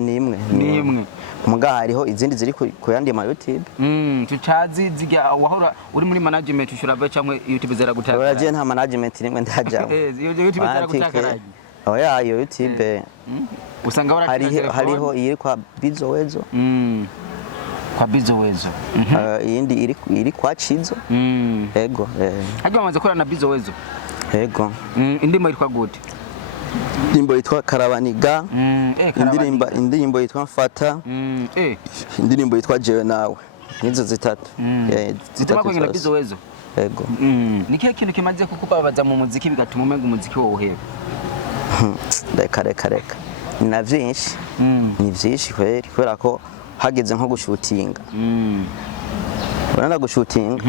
ni imwe muga hariho izindi ziri ku yandi ma YouTube tucazi ziga wahora uri muri management ushurava cyangwa YouTube zera gutaka Oya nta management nimwe ndaja YouTube zera gutaka Oya iyo YouTube usanga hariho iri kwa Bizo Wezo kwa Bizo Wezo iyindi iri kwa Chizo ego hajya bamaze korana na Bizo Wezo ego indimo yitwa gute indirimbo yitwa Karabaniga indirimbo yitwa Mfata indirimbo yitwa Jewe Nawe nizo zitatu zituma kwenye na Bizo Wezo ego ni kihe kintu kimaze kukubabaza mu muziki bigatuma umenga umuziki wo uheba reka na vyinshi ni vyinshi kubera ko hageze nko gushutinga urana gushutinga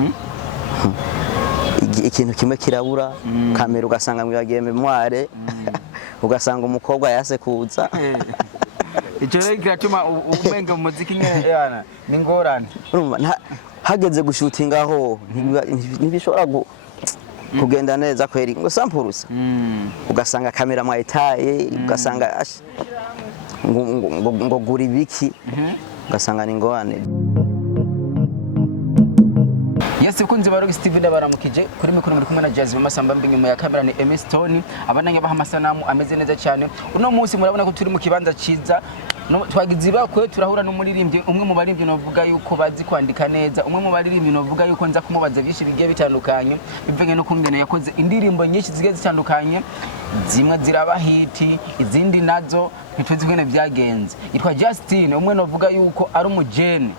ikintu kimwe kirabura kamera ugasanga mwibagiye memoire ugasanga umukobwa yase kuza icyo rero kiratuma umenga mu muziki yana ni ngorane hageze gushutinga aho ntibishobora kugenda neza kweri ngo sampurusa ugasanga kamera mwayitaye ugasanga ngo guri biki ugasanga ni ngorane Yes kunzi baro Steve ndabaramukije kuri mikoro muri kumwe na Jazz Masamba mbi nyuma ya kamera ni MS Stone abananye baha amasanamu ameze neza cyane uno munsi murabona ko turi mu kibanza ciza twagize bakwe turahura n'umuririmbyi umwe mu baririmbyi novuga yuko bazi kwandika neza umwe mu baririmbyi novuga yuko nza kumubaza byinshi bigiye bitandukanye bivanye no kungene yakoze indirimbo nyinshi zigiye zitandukanye zimwe ziraba hiti izindi nazo ntituzi kwene byagenze yitwa Justin umwe novuga yuko ari umujene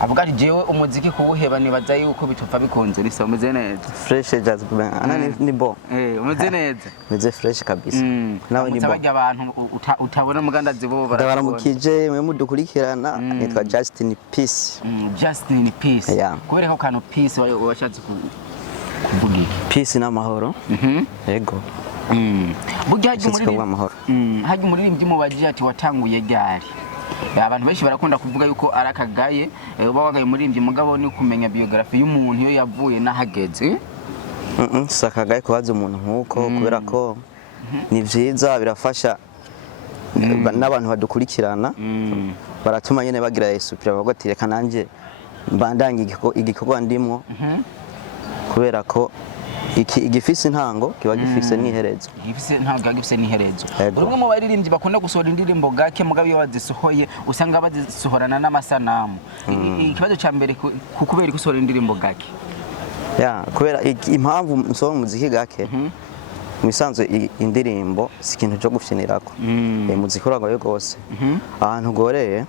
avuga ati jewe umuziki kuwuheba nibaza yuko bitupfa bikunze nisa umeze neza fresh Jazz ana ni bo umeze neza meze fresh kabisa nawe ni bo abantu utabona muganda zibo barabaramukije mwe mudukurikirana nitwa Justin Peace Justin Peace kubera ko kano Peace washatse kuvuga Peace n'amahoro yego burya haje umuririmbyi mu bagiye ati watanguye gari abantu benshi barakunda kuvuga yuko arakagaye babagaye umuririmbyi mugabo ni kumenya biography y'umuntu iyo yavuye nahageze sakagaye kubaza umuntu nkuko kubera ko ni vyiza birafasha n'abantu badukurikirana baratuma nyene bagira esupira bagotire kananje mbandanye igikorwa ndimwo kubera ko igifise intango kiba gifise n'iherezo gifise n'iherezo urumwe mu baririmbyi bakunda gusohora indirimbo gake mugabo iyo bazisohoye usanga bazisohorana n'amasanamu ikibazo ca mbere kubera gusohora indirimbo gake kubera impamvu nsohora umuziki gake misanzwe indirimbo si ikintu cyo gufyinirako umuziki uragoye gose ahantu goreye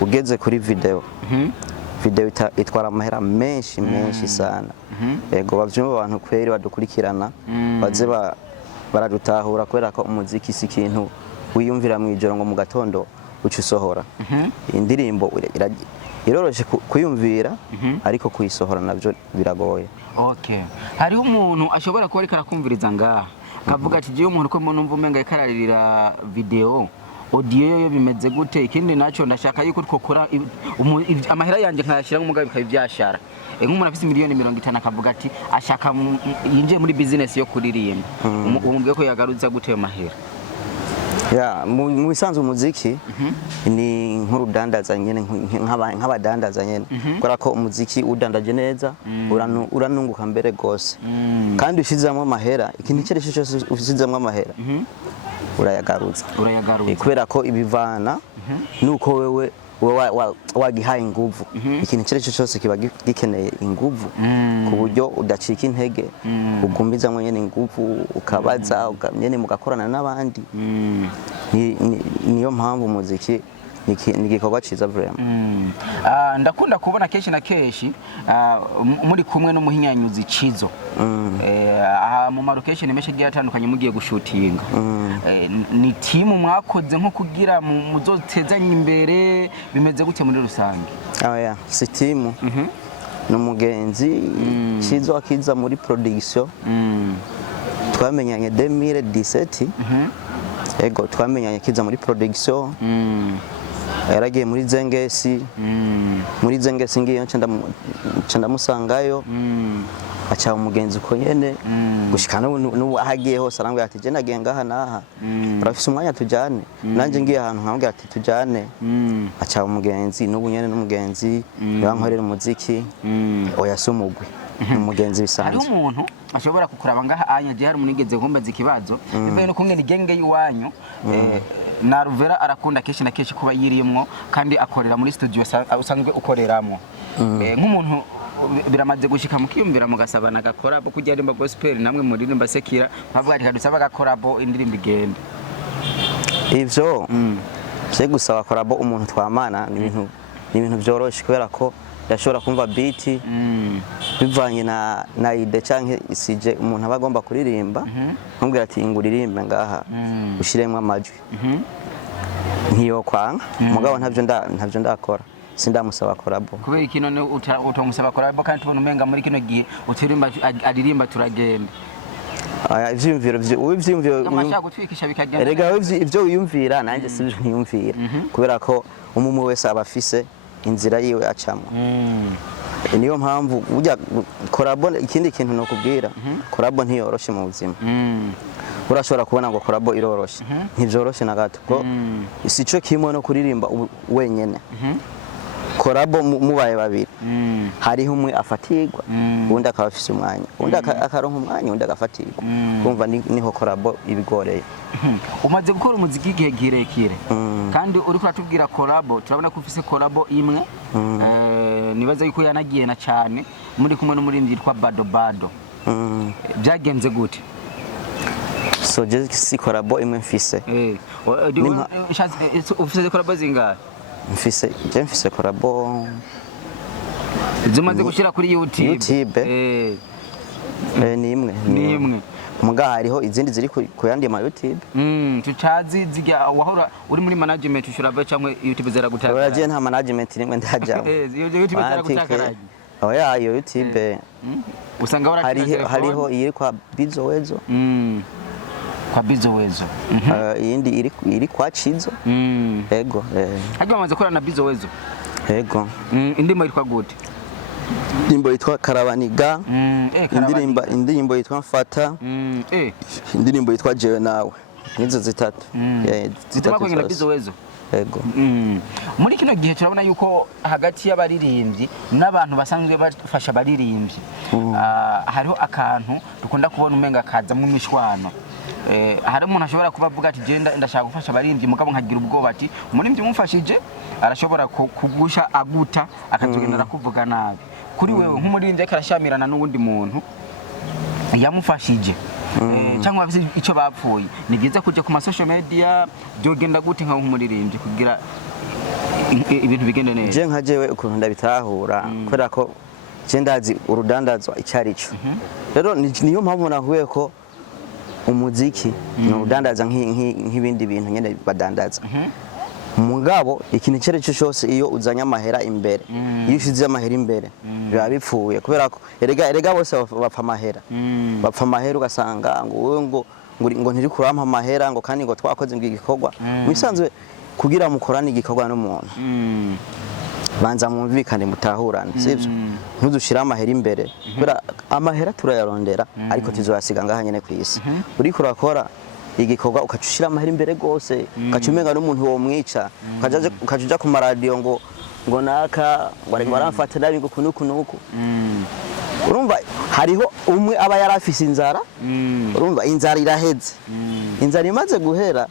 ugeze kuri video itwara amahera menshi sana yego bavyumva abantu kweri badukurikirana baze baradutahura kubera ko umuziki si ikintu wiyumvira mu ijoro ngo mu gatondo ucusohora indirimbo iroroshe kuyumvira ariko kuyisohora navyo biragoye hariho umuntu ashobora kuba ariko arakumviriza ngaha akavuga ati giye umuntu ko numva umenga ikararira video audio yo bimeze gute ikindi naco ndashaka yuko twokora amahera yanje nkayashira nk'umugabo bikabyashara nk'umuntu afite miliyoni 50 akavuga ati ashaka yinje muri business yo kuririmba umubwiye ko yagaruza gute mahera mu bisanzwe umuziki ni nk'urudandaza nyene nk'abadandaza nyene kubera ko umuziki udandaje neza uranunguka mbere gose kandi ushizamwe amahera ikintu cyose cyose ushizamwe amahera urayagaruza kubera ko ibivana nuko wewe wagihaye inguvu ikintu cyose cyose kiba gikeneye inguvu ku buryo udacika intege ugumbizamwe nyene inguvu ukabaza nyene mugakorana n'abandi niyo mpamvu umuziki ni gikorwa ciza vraiment ndakunda kubona kenshi na kenshi muri kumwe n'umuhinyanyuzi Cizo mu location menshi giye atandukanye mugiye gushutinga ni team mwakoze nko kugira muzotezanye imbere bimeze gute muri rusange si team n'umugenzi Cizo akiza muri production twamenyanye 2017 ego twamenyanye kiza muri production yaragiye muri Zengesi ngiyo nca ndamusangayo aca umugenzi uko nyene gushika n'ubu ahagiye hose arambwira ati je nagiye ngaha naha urafise umwanya tujane nanje ngiye ahantu nkambwira ati tujane aca umugenzi n'ubu nyene n'umugenzi yankorera umuziki oya sumugwe umugenzi bisanzwe hari umuntu ashobora kukuraba ngaha anya je hari umunigeze kumbaza ikibazo bivuye no kungena igenge yiwanyu na Ruvera arakunda keshi na keshi kuba yirimwo kandi akorera muri studio usanzwe ukoreramo nk'umuntu biramaze gushika mukiyumvira mugasabana gakora bo kujya rimba gospel namwe muri rimba sekira bavuga ati kadusaba gakora bo indirimbo igenda ivyo se gusaba gakora bo umuntu twamana ni ibintu byoroshe kubera ko yashobora kumva beat bivanye na ide canke isije umuntu aba agomba kuririmba nkumbwira ati inguririmbe ngaha ushiremwe amajwi ntiyo kwanga mugabo ntavyo ndakora sindamusaba korabo kubera ikino ne utamusaba korabo kandi tubona umenga muri kino gihe utirimba aririmba turagenda ivyumviro amashaka gutwikisha bikagenda erega ivyo wiyumvira nanje sivyo niyumvira kubera ko umumwe wese abafise inzira yiwe acamo niyo mpamvu burya korabo ikindi kintu no kubwira korabo ntiyoroshe mu buzima urashobora kubona ngo korabo iroroshe ntivyoroshe na gato ko sico kimwe no kuririmba wenyene korabo mubaye babiri hariho umwe afatirwa undi akaba afise umwanya undi akaronka umwanya undi agafatirwa kumva niho korabo ibigoreye umaze gukora umuziki igihe kirekire kandi uri kuratubwira korabo turabona ko ufise korabo imwe nibaza yuko yanagiye na cyane muri kumwe n'umuririmbyi yitwa Bado byagenze gute so je si korabo imwe mfise ufise korabo zingahe mfise korabo zimaze gushira kuri YouTube ni imwe muga hariho izindi ziri ku yandi ma YouTube tutazi ziga wahora uri muri management ushurava cyangwa YouTube zera gutaka uraje nta management nimwe ndaja YouTube zera gutaka oya iyo YouTube usanga hariho iri kwa Bizo Wezo kwa Bizo Wezo iyindi iri kwa Chizo ego hajya bamaze gukora na Bizo Wezo ego indimo yitwa gute indirimbo yitwa Karabaniga indirimbo yitwa Mfata indirimbo yitwa Jewe Nawe nizo zitatu zituma ko ngina Bizo Wezo ego muri kino gihe turabona yuko hagati y'abaririmbyi n'abantu basanzwe bafasha abaririmbyi hariho akantu dukunda kubona umenga kaza mu mishwano hari umuntu ashobora kubavuga ati genda ndashaka gufasha abaririmbyi mugabo nkagira ubwoba ati umuririmbyi mumfashije arashobora kugusha aguta akatugenda arakuvuga nabi kuri wewe nk'umuririmbyi akarashamirana n'uwundi muntu yamufashije cyangwa bafite icyo bapfuye ni byiza kujya ku social media byogenda gute nka nk'umuririmbyi kugira ibintu bigende neza je nka jewe ukuntu ndabitahura kubera ko je ndazi urudandazwa icyarico rero niyo mpamvu nahuye ko umuziki no udandaza nk'ibindi bintu nyene badandaza mugabo ikintu cyerecho cyose iyo uzanya amahera imbere iyo ushize amahera imbere biba bipfuye kubera ko erega bose bapfa amahera ugasanga ngo wowe ngo ntiri kurampa amahera ngo kandi ngo twakoze igikorwa bisanzwe kugira mukorane igikorwa n'umuntu banza mumvikane mutahurane sivyo ntudushira amahera imbere kubera amahera turayarondera ariko tuzoyasiga ngaha nyene kwisi uri kurakora igikorwa ukacushira amahera imbere gose ukacumenga n'umuntu wo mwica ukajuja ku maradio ngo naka baramfata nabi ngo kunuku urumva hariho umwe aba yarafise inzara urumva inzara iraheze inzara imaze guhera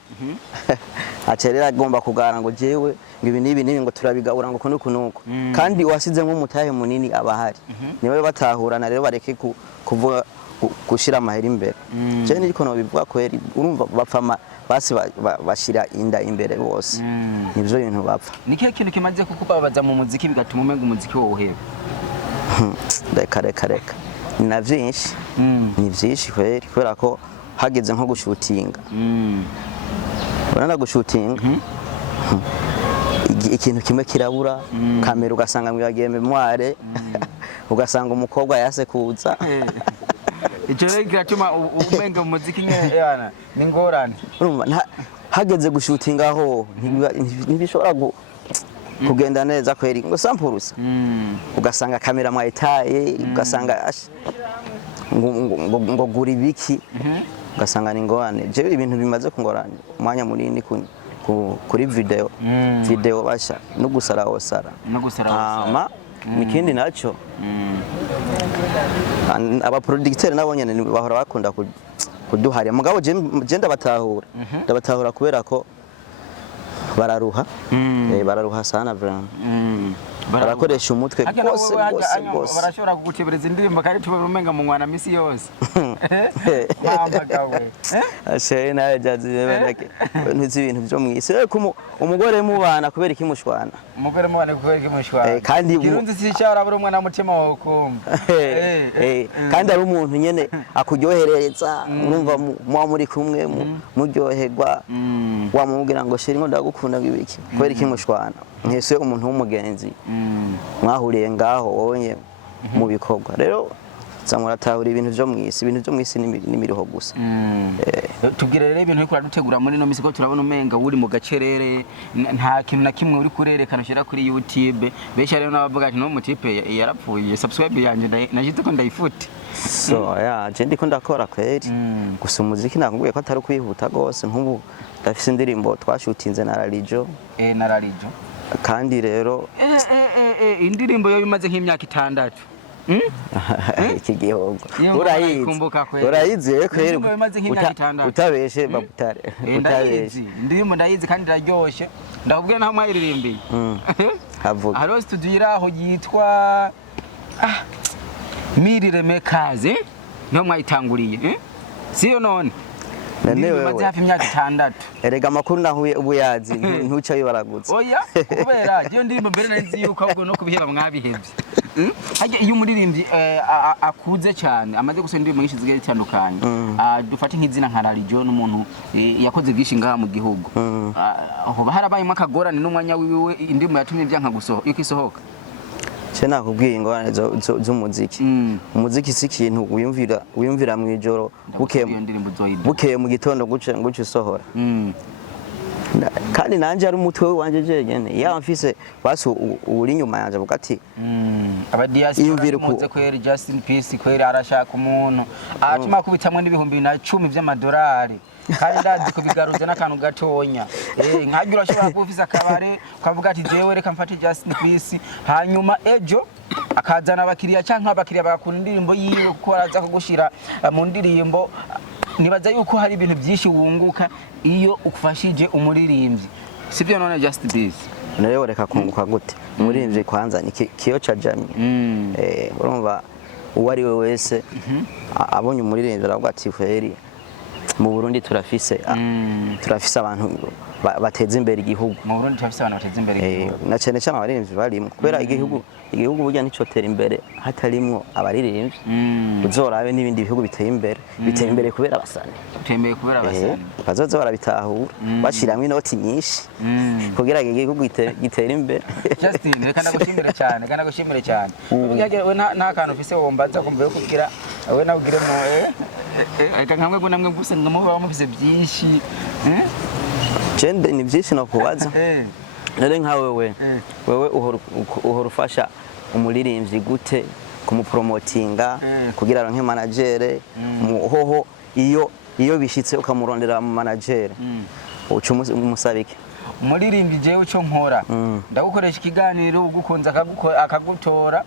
acerera agomba kugara ngo jewe ngo ibi nibi ngo turabigabura ngo kunuku kandi wasize nk'umutahe munini abahari niwe batahurana rero bareke kuvuga gushira amahera imbere je niko no bivuga kweri urumva bapfa basi bashira inda imbere bose nivyo bintu bapfa niki kintu kimaze kukubabaza mu muziki bigatuma umenga umuziki wo uheba reka na vyinshi ni vyinshi kweri kubera ko hageze nko gushutinga urana gushutinga ikintu kimwe kirabura kamera ugasanga mwibagiye memoire ugasanga umukobwa yase kuza icyo rero kiratuma umenga mu muziki nyana ni ngorane urumva hageze gushutinga aho ntibishobora kugenda neza kweri ngo sampurusa ugasanga kamera mwayitaye ugasanga ngo gura ibiki ugasanga ni ngorane je ibintu bimaze kungorana umwanya munini kuri video basha no gusara ama nikindi naco aba producteur nabo nyene bahora bakunda kuduharira mugabo je ndabatahura kubera ko bararuha bararuha sana vraiment barakoresha umutwe gose barashobora kugutebereza indirimbo kandi tubona umenga mu mwana misi yose mama gawe ashe nawe jazibeke ntuzi ibintu byo mwisi reko umugore mubana kubera ikimushwana umugore mubana kubera ikimushwana kandi kirunzi si cyara buri umwana mutima wawe kumva kandi ari umuntu nyene akujyoherereza urumva mwa muri kumwe muryoherwa wamubwira ngo shiri ngo ndagukunda ngibiki kubera ikimushwana nkese umuntu w'umugenzi mwahuriye ngaho wonye mu bikorwa rero zamuratahura ibintu byo mwisi n'imiriho gusa tubwire rero ibintu uriko uradutegura muri no misi ko turabona umenga uri mu gacerere nta kintu na kimwe uri kurerekana ushira kuri YouTube besha rero nabavuga ati no mutipe yarapfuye subscribe yanje najite ko ndayifute so je ndiko ndakora kweri gusa umuziki nakubwiye ko atari kwihuta gose nk'ubu ndafise indirimbo twashutinze na Ralijo na Ralijo kandi rero indirimbo yo bimaze nk'imyaka 6 iki gihugu urayizi kweri utabeshe babutare ndirimbo ndayizi kandi iraryoshe ndakubwira naho mwayiririmbiye havuga haro studio iraho yitwa Mirire Makers niho mwayitanguriye siyo none Newe maze hafi imyaka 6 erega amakuru nahuye ubuyazi ntuca bibaragutse oya kubera je ndirimbo mbere nzi yuko ahubwo no kubiheba mwabihebye hajye iyo umuririmbyi akuze cyane amaze gusenda indirimbo nyinshi zigiye zitandukanye dufate nk'izina nka Ralijo n'umuntu yakoze byinshi ngaha mu gihugu aho harabayemo akagorane n'umwanya wiwe indirimbo yatumye byanka yuko isohoka Chena kubwiye ingorane z'umuziki umuziki si ikintu wiyumvira mu ijoro bukeye mu gitondo guce isohora kandi nanje ari umutwe wanje jegene ya mfise basi uri nyuma yanje avuga ati abadiaspora muze kweri Justin Peace kweri arashaka umuntu atuma kubitamwe n'ibihumbi 10 by'amadolari kandi ndazi ko bigaruze n'akantu gatonya nkajya urashobora kufisa akabare ukavuga ati jewe reka mfate Justin Peace hanyuma ejo akazana abakiriya canka abakiriya bakunda indirimbo yiwe kuko araza kugushira mu ndirimbo nibaza yuko hari ibintu byinshi wunguka iyo ufashije umuririmbyi sibyo none Justin Peace nayo reka kunguka gute umuririmbyi kwanza ni kiyo cha jamii urumva uwari we wese abonye umuririmbyi aravuga ati kweri mu Burundi turafise abantu bateza imbere igihugu mu Burundi turafise abantu bateza imbere igihugu na cyane cyane abaririmbyi barimo kubera igihugu burya nicotera imbere hatarimwo abaririmbyi uzorabe n'ibindi bihugu biteye imbere kubera abasani bazoza barabitahura bashiramwe inoti nyinshi kugira ngo igihugu gitere imbere Justin reka ndagushimire cyane we nta kantu ufise wombaza kumva yo kugira we nawugire mu reka nkamwe ngo namwe gusa ngamuba mufise byinshi Jende ni byinshi no kubaza nare nka wewe uhora ufasha umuririmbyi gute kumupromotinga kugira aronke manager hoho iyo bishitse ukamurondera mu manager uca umusabike umuririmbyi jewe uco nkora ndagukoresha ikiganiro ugukunza akagutora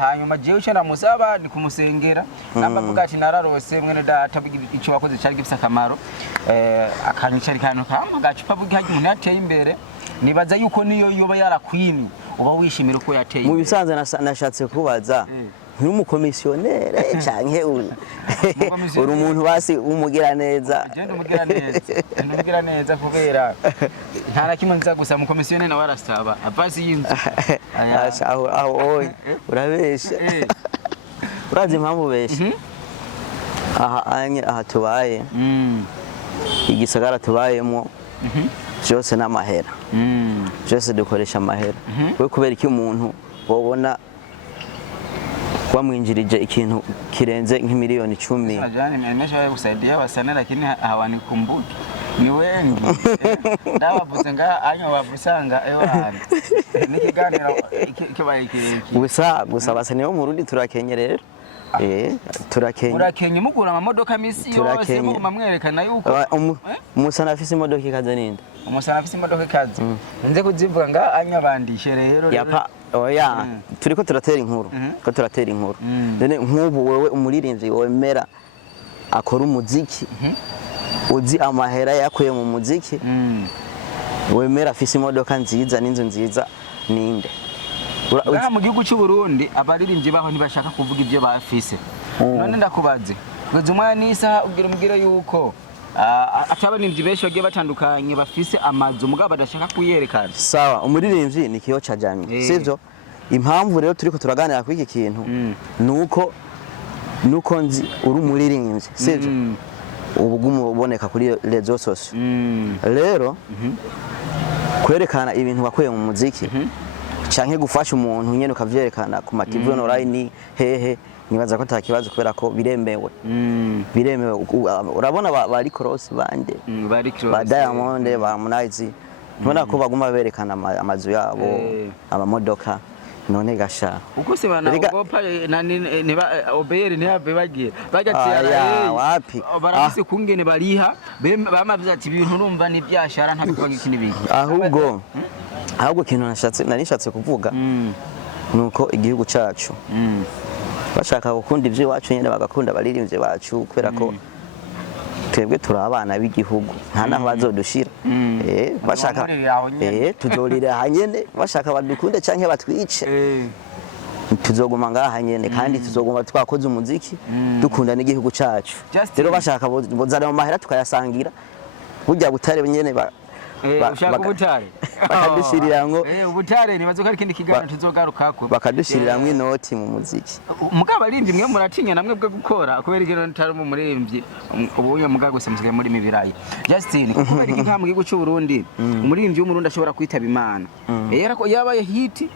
hanyuma jewe uco ndamusaba ni kumusengera nambavuga ati nararose mwene data ico wakoze cyari gifise akamaro akanyicari kantu kamba gacupa bugihaje umuntu yateye imbere nibaza yuko niyo yoba yarakwimye uba wishimira uko yateye mu bisanze nashatse kubaza nk'umukomisiyonere canke uri umuntu basi umugira neza umugira neza kubera ntara kimwe nza gusa mu komisiyonere nawe arasaba apasi y'inzu aho urabesha urazi impamvu besha aha tubaye igisagara tubayemo byose n'amahera byose dukoresha amahera we kubera iki umuntu wabona wamwinjirije ikintu kirenze nk'imiliyoni 10 nimesha kusaidia wasanii lakini hawanikumbuki ni wengi ndabavuze nga anyo bavusanga ewana nikiganiro kibaye iki gusa abasani bo mu Burundi turakenye rero turakenye urakenye mugura amamodoka misi yose muguma mwerekana yuko umusana afise imodoka ikaze ninde umusana afise imodoka ikaze nze kuzivuga nga anyo bandishe rero yapa oya turiko turatera inkuru ko turatera inkuru none nk'ubu wewe umuririmbyi wemera akora umuziki uzi amahera yakuye mu muziki wemera afise imodoka nziza n'inzu nziza ninde mu gihugu cy'u Burundi abaririmbyi baho ntibashaka kuvuga ibyo bafise none ndakubaze gweze umwana n'isaha ubwira umugire yuko atabaririmbyi benshi bagiye batandukanye bafise amazu mugabo badashaka kuyerekana sawa umuririmbyi ni kiyo ca jamii sivyo impamvu rero turiko turaganira kuri iki kintu nuko nzi uri umuririmbyi sivyo ubugumu buboneka kuri rezo sose rero kwerekana ibintu bakuye mu muziki canke gufasha umuntu nyene ukavyerekana ku TV online hehe nibaza ko takibazo kubera ko biremewe urabona bari cross bande ba Diamond ba Harmonize tubona ko baguma berekana amazu yabo amamodoka none gasha uko se bana ugopa nani obere ne habe bagiye bagatiya wapi barafise kungene bariha bamavuze ati ibintu urumva ni byashara ntabikwaga ikindi biki ahubwo kintu nanishatse kuvuga nuko igihugu cacu bashaka gukunda ivyo iwacu nyene bagakunda baririmbye bacu kubera ko twebwe turi abana b'igihugu nta naho bazodushira bashaka tuzorira hanyene bashaka badukunde canke batwice tuzoguma ngaha nyene kandi tuzoguma twakoze umuziki dukunda n'igihugu cacu rero bashaka bozana mu mahera tukayasangira burya butare nyene ushaka ubutare bakadushiriramwo ubutare nibazo ko ari kindi kiganiro tuzogarukako bakadushiriramwo inoti mu muziki mugabo arindi mwe muratinya namwe bwo gukora kubera igero ntari mu muririmbyi ubunye mugago gusemzwe muri mibirayi Justin kubera iki nka mu gihugu cy'u Burundi umuririmbyi w'umurundi ashobora kwitaba Imana era ko yabaye hit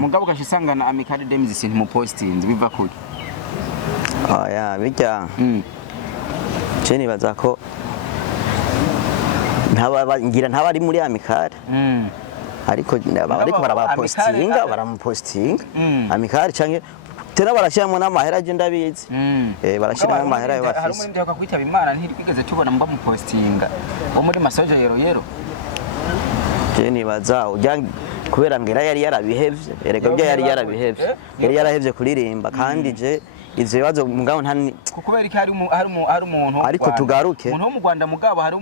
mugabo kashisangana Amikali Demis sintu mu postinze biva kuri oya bijya ceni bazako ngira ntabari muri Amikali ariko baramupostinga Amikali canke tera barashiramo n'amahera je ndabizi barashiramo amahera yo bafise hari muri ndeka kwitaba Imana ntitwigeze tubona mba mu postinga bo muri masoje yero je nibaza kubera ngira yari yarabihevye erega byo yari yarahevye kuririmba kandi je ivyo bibazo mugabo ntani kubera iki hari umuntu ariko tugaruke umuntu wo mu Rwanda mugabo hari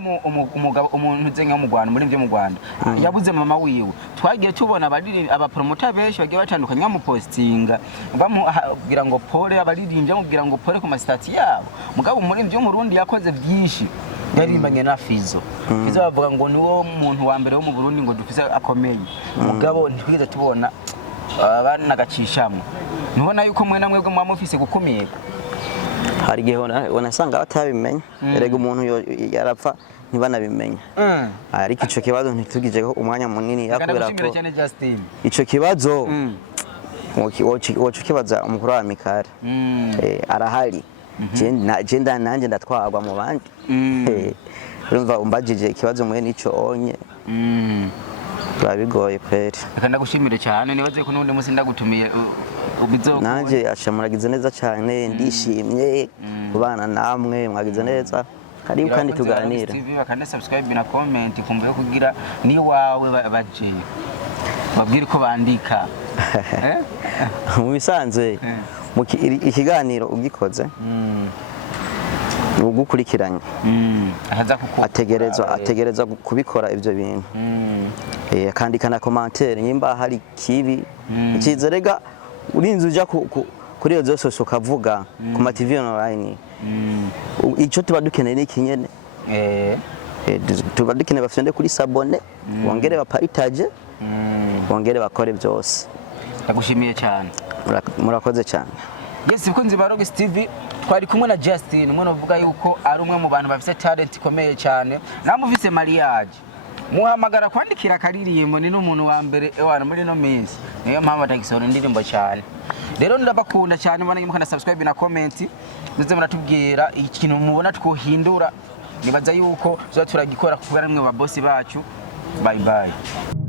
umugabo umuntu uzenga mu Rwanda muri mvye mu Rwanda yabuze mama wiwe twagiye tubona aba promoter benshi bagiye batandukanye mu postinga bamubwira ngo pole abaririmbye mubwira ngo pole ku masitati yabo mugabo muri mvye mu Burundi yakoze byinshi yarimbanye na Fizo bavuga ngo niwo muntu wa mbere wo mu Burundi ngo dufise akomeye mugabo ntitwigeze tubona abana gacishamo nubona yuko mwe namwe bwo mwamufise gukumira hari gihe wanasanga batabimenya erega umuntu yarapfa ntibanabimenya ariko ico kibazo ntitugije ko umwanya munini yakubera ko ico kibazo wocu kibaza umukuru wa Amikali arahari je nanje ndatwagwa mu bandi urumva umbajije ikibazo mwe nico onye babigoye kweri akanda gushimire cyane nibaze ko nundi musi ndagutumiye ubizoko nanje ashamuragize neza cyane ndishimye kubana namwe mwagize neza karibu kandi tuganira bakane subscribe na comment kumva yo kugira ni wawe baje babwire ko bandika mu bisanzwe mu ikiganiro ugikoze ugukurikiranye ategerezwa kubikora ivyo bintu akandika na commentaire nyimba hari kibi ikizerega urinze uja kuri iyo zose ukavuga ku ma TV online ico tuba dukeneye n'ikinyene tuba dukeneye bafende kuri sabone bongere bapartage bongere bakore byose ndagushimiye cyane murakoze cyane Yes kunzi Barogis TV twari kumwe na Justin umwe novuga yuko ari umwe mu bantu bafite talent ikomeye cyane namuvise mariage muhamagara kwandikira karirimbo ni n'umuntu wa mbere ewana muri no minsi niyo mpamvu atagisora indirimbo cyane rero ndabakunda cyane bana mukana subscribe na comment ndetse muratubwira ikintu mubona twohindura nibaza yuko tuza turagikora kubera mwe ba boss bacu. Bye bye.